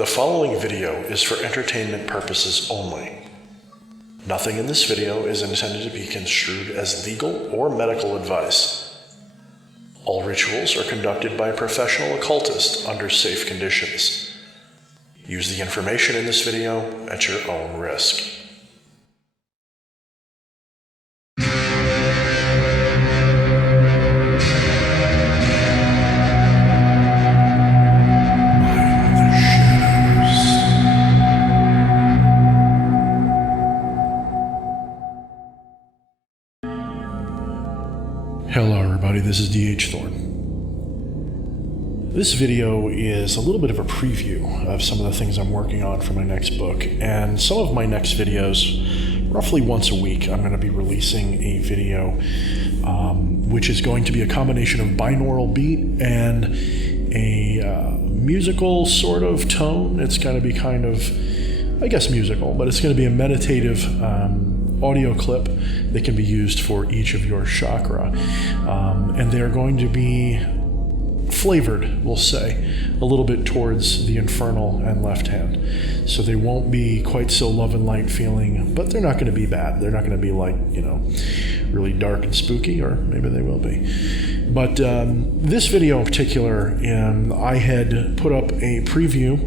The following video is for entertainment purposes only. Nothing in this video is intended to be construed as legal or medical advice. All rituals are conducted by a professional occultist under safe conditions. Use the information in this video at your own risk. Hello everybody, this is D.H. Thorne. This video is a little bit of a preview of some of the things I'm working on for my next book, and some of my next videos, roughly once a week, I'm going to be releasing a video which is going to be a combination of binaural beat and a musical sort of tone. It's going to be kind of, I guess, musical, but it's going to be a meditative audio clip that can be used for each of your chakra. And they're going to be flavored, we'll say, a little bit towards the infernal and left hand. So they won't be quite so love and light feeling, but they're not going to be bad. They're not going to be like, really dark and spooky, or maybe they will be. But this video in particular, I had put up a preview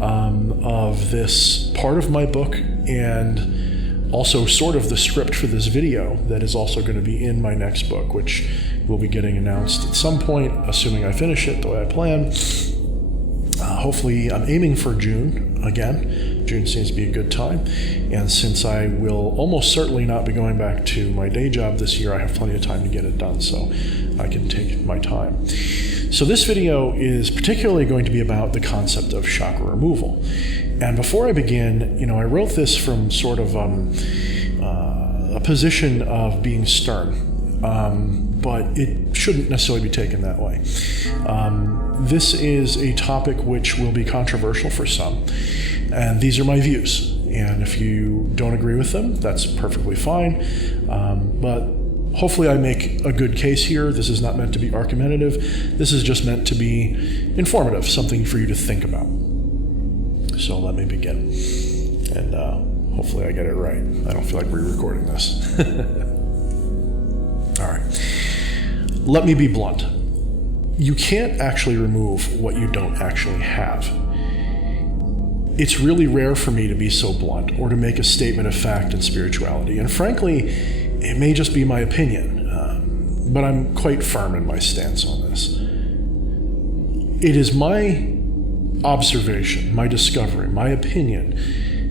of this part of my book, and also sort of the script for this video that is also going to be in my next book, which will be getting announced at some point, assuming I finish it the way I plan. Hopefully, I'm aiming for June again. June seems to be a good time. And since I will almost certainly not be going back to my day job this year, I have plenty of time to get it done, so I can take my time. So this video is particularly going to be about the concept of chakra removal. And before I begin, I wrote this from sort of a position of being stern, but it shouldn't necessarily be taken that way. This is a topic which will be controversial for some, and these are my views. And if you don't agree with them, that's perfectly fine. But hopefully I make a good case here. This is not meant to be argumentative. This is just meant to be informative, something for you to think about. So let me begin. And hopefully I get it right. I don't feel like re-recording this. All right. Let me be blunt. You can't actually remove what you don't actually have. It's really rare for me to be so blunt or to make a statement of fact in spirituality. And frankly, it may just be my opinion, but I'm quite firm in my stance on this. It is my observation, my discovery, my opinion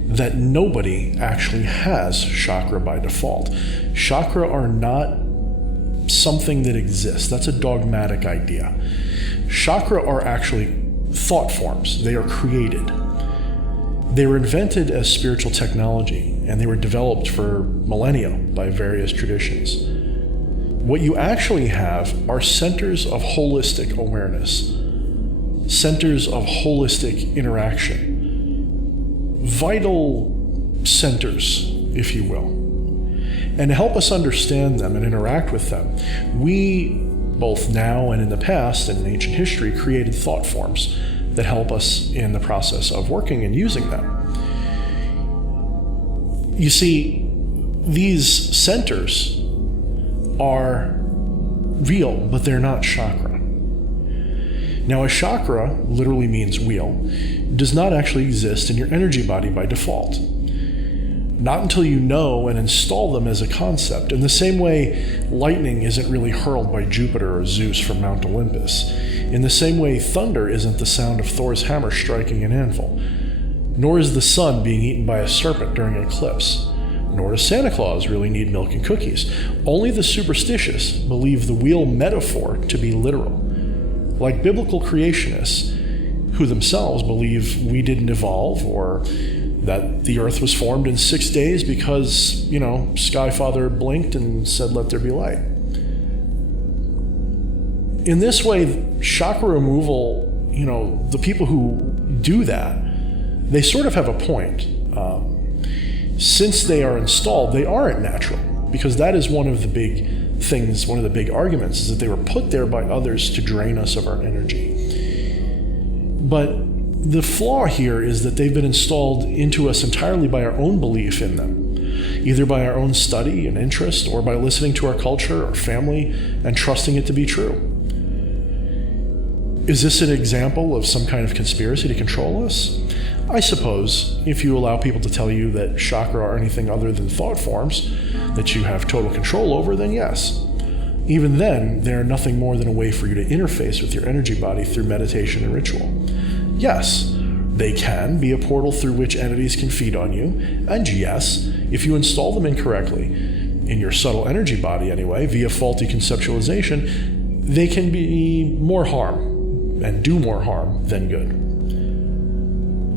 that nobody actually has chakra by default. Chakra are not something that exists. That's a dogmatic idea. Chakra are actually thought forms. They are created. They were invented as spiritual technology, and they were developed for millennia by various traditions. What you actually have are centers of holistic awareness, centers of holistic interaction, vital centers, if you will. And to help us understand them and interact with them, we, both now and in the past and in ancient history, created thought forms that help us in the process of working and using them. You see, these centers are real, but they're not chakra. Now, a chakra literally means wheel, does not actually exist in your energy body by default. Not until you know and install them as a concept. In the same way, lightning isn't really hurled by Jupiter or Zeus from Mount Olympus. In the same way, thunder isn't the sound of Thor's hammer striking an anvil. Nor is the sun being eaten by a serpent during an eclipse. Nor does Santa Claus really need milk and cookies. Only the superstitious believe the wheel metaphor to be literal. Like biblical creationists, who themselves believe we didn't evolve, or that the earth was formed in 6 days because, Skyfather blinked and said, "Let there be light." In this way, chakra removal, the people who do that, they sort of have a point. Since they are installed, they aren't natural, because that is one of the big things, one of the big arguments, is that they were put there by others to drain us of our energy. But the flaw here is that they've been installed into us entirely by our own belief in them, either by our own study and interest or by listening to our culture or family and trusting it to be true. Is this an example of some kind of conspiracy to control us? I suppose, if you allow people to tell you that chakra are anything other than thought forms that you have total control over, then yes. Even then, they are nothing more than a way for you to interface with your energy body through meditation and ritual. Yes, they can be a portal through which entities can feed on you, and yes, if you install them incorrectly, in your subtle energy body anyway, via faulty conceptualization, they can be more harm, and do more harm than good.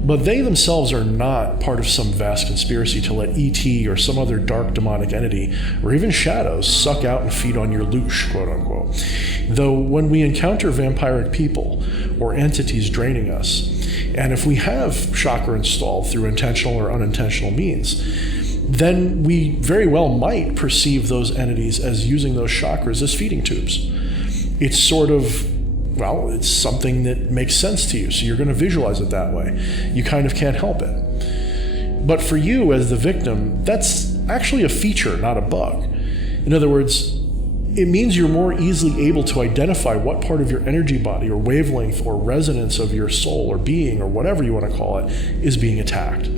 But they themselves are not part of some vast conspiracy to let ET or some other dark demonic entity, or even shadows, suck out and feed on your louche, quote unquote. Though when we encounter vampiric people or entities draining us, and if we have chakra installed through intentional or unintentional means, then we very well might perceive those entities as using those chakras as feeding tubes. It's sort of, well, it's something that makes sense to you, so you're going to visualize it that way. You kind of can't help it. But for you as the victim, that's actually a feature, not a bug. In other words, it means you're more easily able to identify what part of your energy body or wavelength or resonance of your soul or being or whatever you want to call it is being attacked.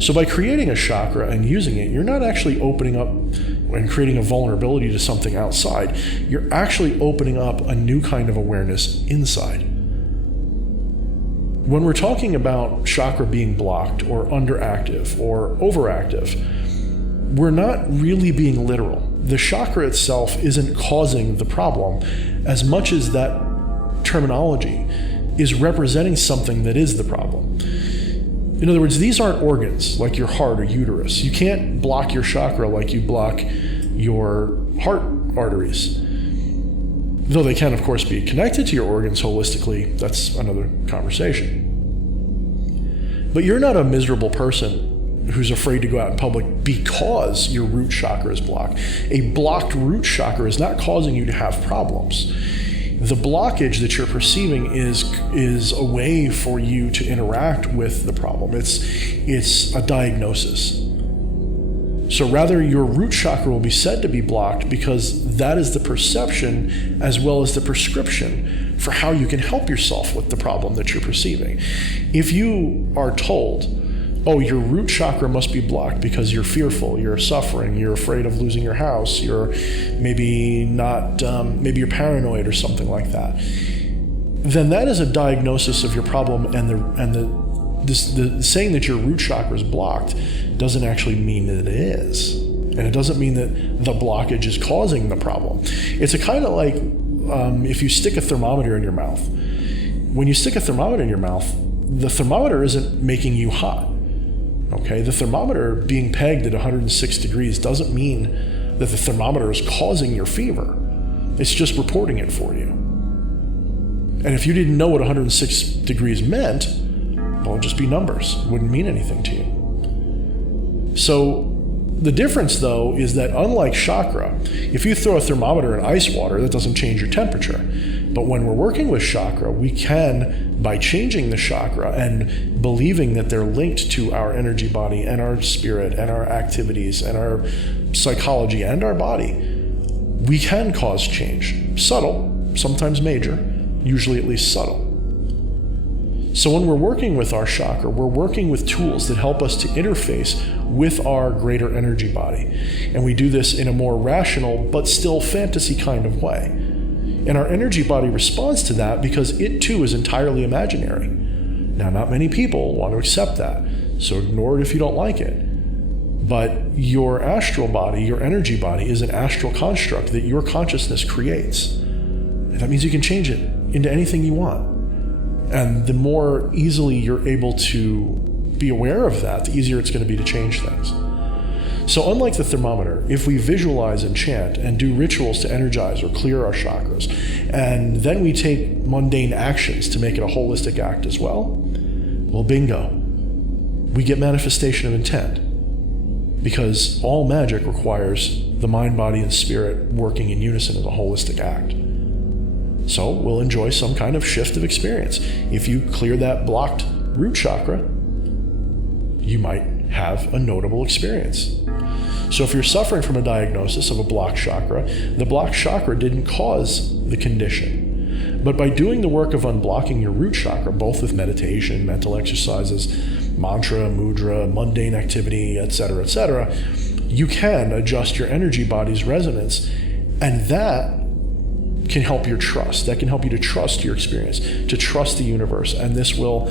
So by creating a chakra and using it, you're not actually opening up and creating a vulnerability to something outside. You're actually opening up a new kind of awareness inside. When we're talking about chakra being blocked or underactive or overactive, we're not really being literal. The chakra itself isn't causing the problem as much as that terminology is representing something that is the problem. In other words, these aren't organs like your heart or uterus. You can't block your chakra like you block your heart arteries. Though they can, of course, be connected to your organs holistically. That's another conversation. But you're not a miserable person who's afraid to go out in public because your root chakra is blocked. A blocked root chakra is not causing you to have problems. The blockage that you're perceiving is a way for you to interact with the problem. It's a diagnosis. So rather, your root chakra will be said to be blocked because that is the perception as well as the prescription for how you can help yourself with the problem that you're perceiving. If you are told, oh, your root chakra must be blocked because you're fearful, you're suffering, you're afraid of losing your house, you're maybe you're paranoid or something like that, then that is a diagnosis of your problem, and the saying that your root chakra is blocked doesn't actually mean that it is. And it doesn't mean that the blockage is causing the problem. It's a kind of like if you stick a thermometer in your mouth. When you stick a thermometer in your mouth, the thermometer isn't making you hot. Okay, the thermometer being pegged at 106 degrees doesn't mean that the thermometer is causing your fever. It's just reporting it for you. And if you didn't know what 106 degrees meant, well, it'd just be numbers. It wouldn't mean anything to you. So the difference, though, is that unlike chakra, if you throw a thermometer in ice water, that doesn't change your temperature. But when we're working with chakra, we can, by changing the chakra and believing that they're linked to our energy body and our spirit and our activities and our psychology and our body, we can cause change. Subtle, sometimes major, usually at least subtle. So when we're working with our chakra, we're working with tools that help us to interface with our greater energy body. And we do this in a more rational but still fantasy kind of way. And our energy body responds to that because it too is entirely imaginary. Now, not many people want to accept that, so ignore it if you don't like it. But your astral body, your energy body, is an astral construct that your consciousness creates. And that means you can change it into anything you want. And the more easily you're able to be aware of that, the easier it's going to be to change things. So unlike the thermometer, if we visualize and chant and do rituals to energize or clear our chakras, and then we take mundane actions to make it a holistic act as well, well, bingo. We get manifestation of intent. Because all magic requires the mind, body, and spirit working in unison as a holistic act. So we'll enjoy some kind of shift of experience. If you clear that blocked root chakra, you might have a notable experience. So if you're suffering from a diagnosis of a blocked chakra, the blocked chakra didn't cause the condition. But by doing the work of unblocking your root chakra, both with meditation, mental exercises, mantra, mudra, mundane activity, etc., you can adjust your energy body's resonance, and that can help your trust. That can help you to trust your experience, to trust the universe, and this will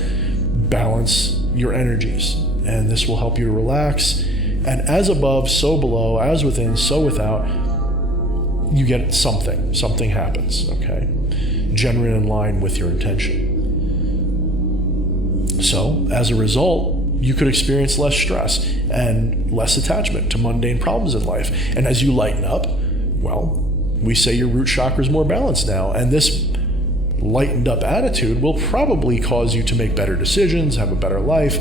balance your energies, and this will help you to relax. And as above, so below, as within, so without, you get something. Something happens, okay? Generally in line with your intention. So, as a result, you could experience less stress and less attachment to mundane problems in life. And as you lighten up, well, we say your root chakra is more balanced now. And this lightened up attitude will probably cause you to make better decisions, have a better life.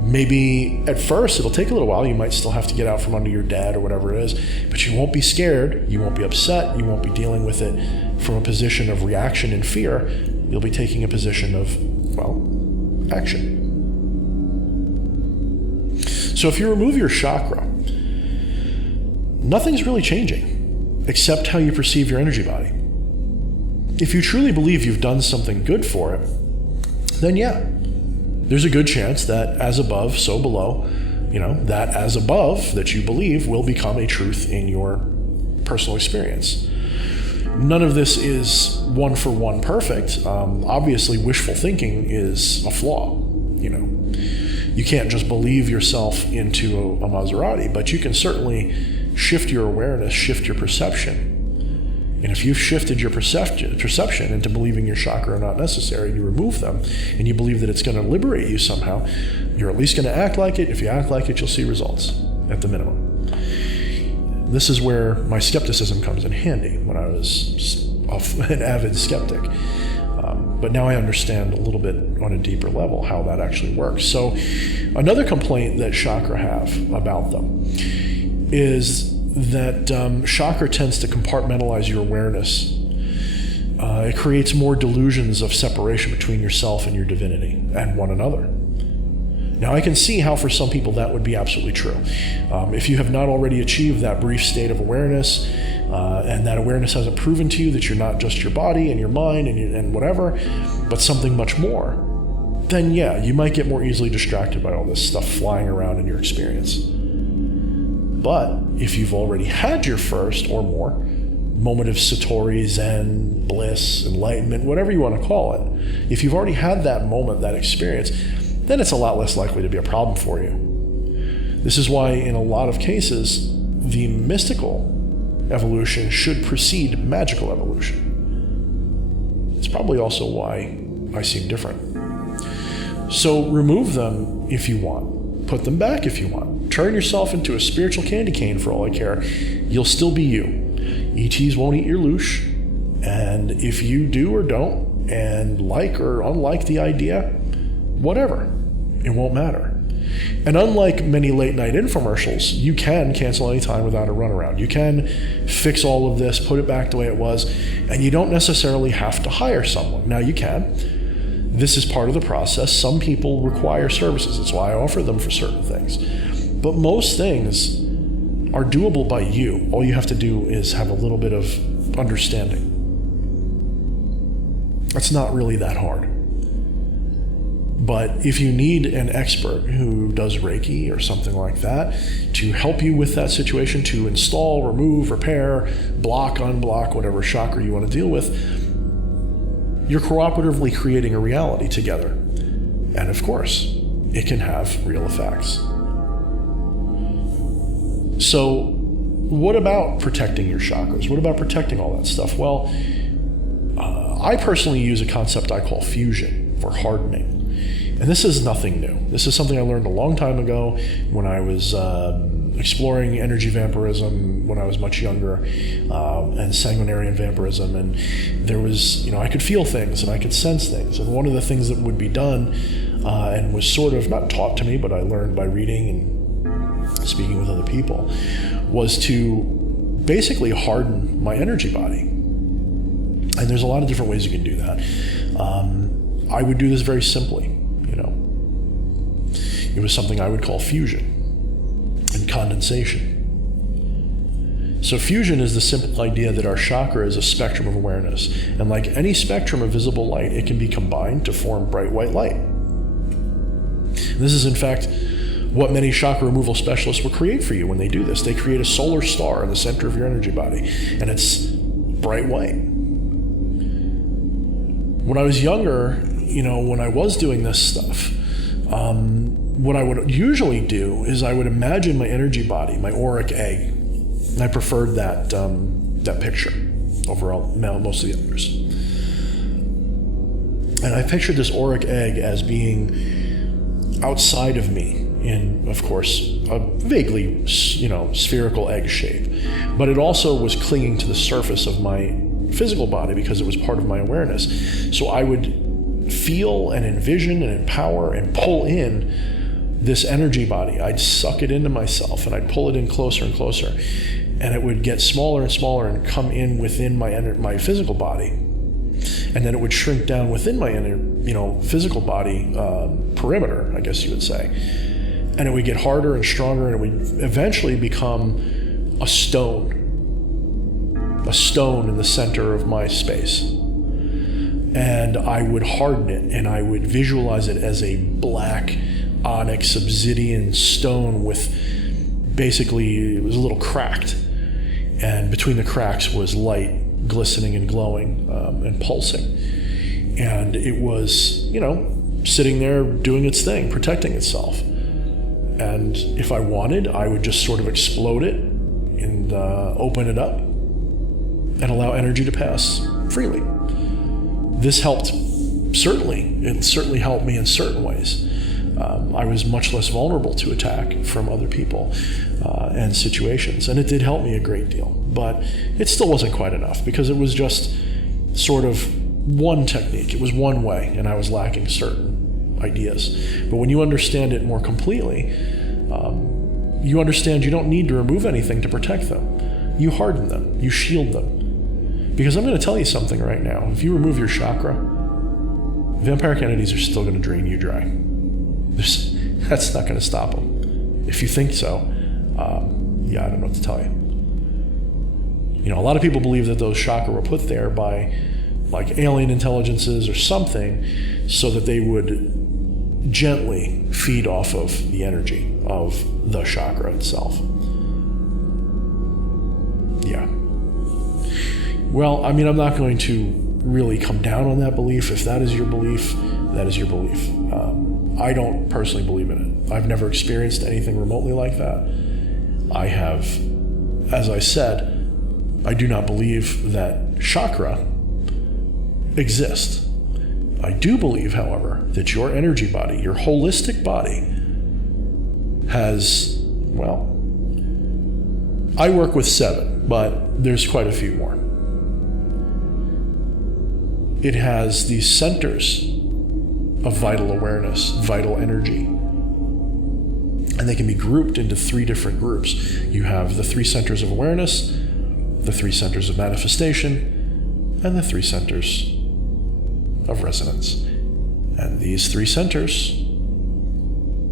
Maybe at first it'll take a little while. You might still have to get out from under your dad or whatever it is, but you won't be scared. You won't be upset. You won't be dealing with it from a position of reaction and fear. You'll be taking a position of, well, action. So if you remove your chakra, nothing's really changing except how you perceive your energy body. If you truly believe you've done something good for it, then yeah, there's a good chance that as above, so below, that as above that you believe will become a truth in your personal experience. None of this is one for one perfect. Obviously, wishful thinking is a flaw. You can't just believe yourself into a Maserati, but you can certainly shift your awareness, shift your perception. And if you've shifted your perception into believing your chakra are not necessary, and you remove them, and you believe that it's going to liberate you somehow, you're at least going to act like it. If you act like it, you'll see results, at the minimum. This is where my skepticism comes in handy when I was an avid skeptic. But now I understand a little bit on a deeper level how that actually works. So another complaint that chakra have about them is that chakra tends to compartmentalize your awareness. It creates more delusions of separation between yourself and your divinity and one another. Now, I can see how for some people that would be absolutely true. If you have not already achieved that brief state of awareness, and that awareness hasn't proven to you that you're not just your body and your mind and whatever, but something much more, then yeah, you might get more easily distracted by all this stuff flying around in your experience. But if you've already had your first or more moment of satori, zen, bliss, enlightenment, whatever you want to call it, if you've already had that moment, that experience, then it's a lot less likely to be a problem for you. This is why in a lot of cases, the mystical evolution should precede magical evolution. It's probably also why I seem different. So remove them if you want. Put them back if you want. Turn yourself into a spiritual candy cane for all I care. You'll still be you. ETs won't eat your loosh. And if you do or don't, and like or unlike the idea, whatever, it won't matter. And unlike many late night infomercials, you can cancel any time without a runaround. You can fix all of this, put it back the way it was, and you don't necessarily have to hire someone. Now you can. This is part of the process. Some people require services. That's why I offer them for certain things. But most things are doable by you. All you have to do is have a little bit of understanding. It's not really that hard. But if you need an expert who does Reiki or something like that to help you with that situation, to install, remove, repair, block, unblock, whatever chakra you want to deal with, you're cooperatively creating a reality together. And of course, it can have real effects. So what about protecting your chakras? What about protecting all that stuff? Well, I personally use a concept I call fusion for hardening. And this is nothing new. This is something I learned a long time ago when I was exploring energy vampirism when I was much younger, and sanguinarian vampirism. And there was, I could feel things and I could sense things. And one of the things that would be done and was sort of not taught to me, but I learned by reading and speaking with other people, was to basically harden my energy body. And there's a lot of different ways you can do that. I would do this very simply. It was something I would call fusion and condensation. So fusion is the simple idea that our chakra is a spectrum of awareness. And like any spectrum of visible light, it can be combined to form bright white light. This is, in fact, what many chakra removal specialists will create for you when they do this. They create a solar star in the center of your energy body, and it's bright white. When I was younger, when I was doing this stuff, what I would usually do is I would imagine my energy body, my auric egg. And I preferred that picture over most of the others. And I pictured this auric egg as being outside of me in, of course, a vaguely, spherical egg shape. But it also was clinging to the surface of my physical body because it was part of my awareness. So I would feel and envision and empower and pull in this energy body. I'd suck it into myself and I'd pull it in closer and closer. And it would get smaller and smaller and come in within my physical body. And then it would shrink down within my physical body perimeter, I guess you would say. And it would get harder and stronger, and it would eventually become a stone in the center of my space. And I would harden it, and I would visualize it as a black onyx obsidian stone with basically, it was a little cracked. And between the cracks was light glistening and glowing and pulsing. And it was, sitting there doing its thing, protecting itself. And if I wanted, I would just sort of explode it and open it up and allow energy to pass freely. This helped, certainly. It certainly helped me in certain ways. I was much less vulnerable to attack from other people and situations, and it did help me a great deal. But it still wasn't quite enough because it was just sort of one technique. It was one way, and I was lacking certain ideas. But when you understand it more completely, you understand you don't need to remove anything to protect them. You harden them. You shield them. Because I'm going to tell you something right now. If you remove your chakra, vampiric entities are still going to drain you dry. That's not going to stop them. If you think so, I don't know what to tell you. A lot of people believe that those chakra were put there by like alien intelligences or something so that they would gently feed off of the energy of the chakra itself. Yeah. Well, I'm not going to really come down on that belief. If that is your belief, that is your belief. I don't personally believe in it. I've never experienced anything remotely like that. I have, as I said, I do not believe that chakra exist. I do believe, however, that your energy body, your holistic body, has, I work with 7, but there's quite a few more. It has these centers of vital awareness, vital energy. And they can be grouped into 3 different groups. You have the 3 centers of awareness, the 3 centers of manifestation, and the 3 centers of resonance. And these 3 centers,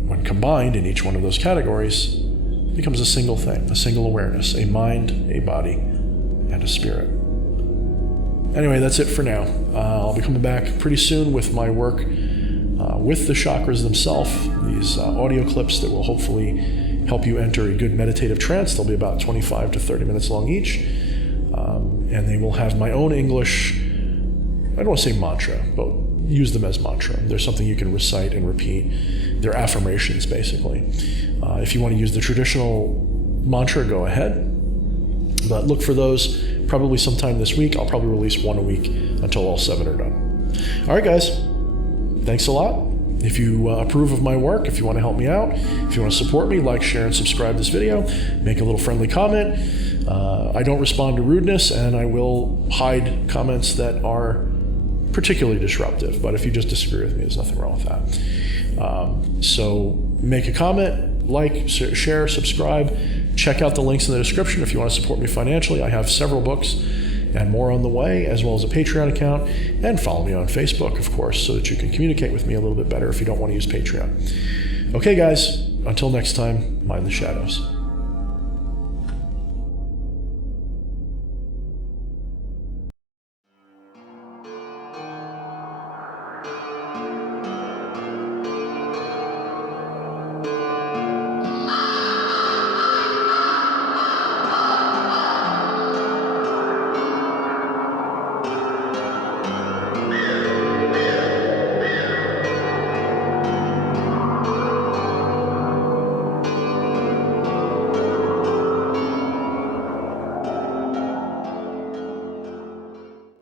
when combined in each one of those categories, becomes a single thing, a single awareness, a mind, a body, and a spirit. Anyway, that's it for now. I'll be coming back pretty soon with my work with the chakras themselves, these audio clips that will hopefully help you enter a good meditative trance. They'll be about 25 to 30 minutes long each. And they will have my own English, I don't want to say mantra, but use them as mantra. They're something you can recite and repeat. They're affirmations, basically. If you want to use the traditional mantra, go ahead. But look for those probably sometime this week. I'll probably release 1 a week until all 7 are done. All right, guys. Thanks a lot. If you approve of my work, if you want to help me out, if you want to support me, like, share, and subscribe this video. Make a little friendly comment. I don't respond to rudeness, and I will hide comments that are particularly disruptive. But if you just disagree with me, there's nothing wrong with that. So make a comment, like, share, subscribe. Check out the links in the description if you want to support me financially. I have several books and more on the way, as well as a Patreon account. And follow me on Facebook, of course, so that you can communicate with me a little bit better if you don't want to use Patreon. Okay, guys, until next time, mind the shadows.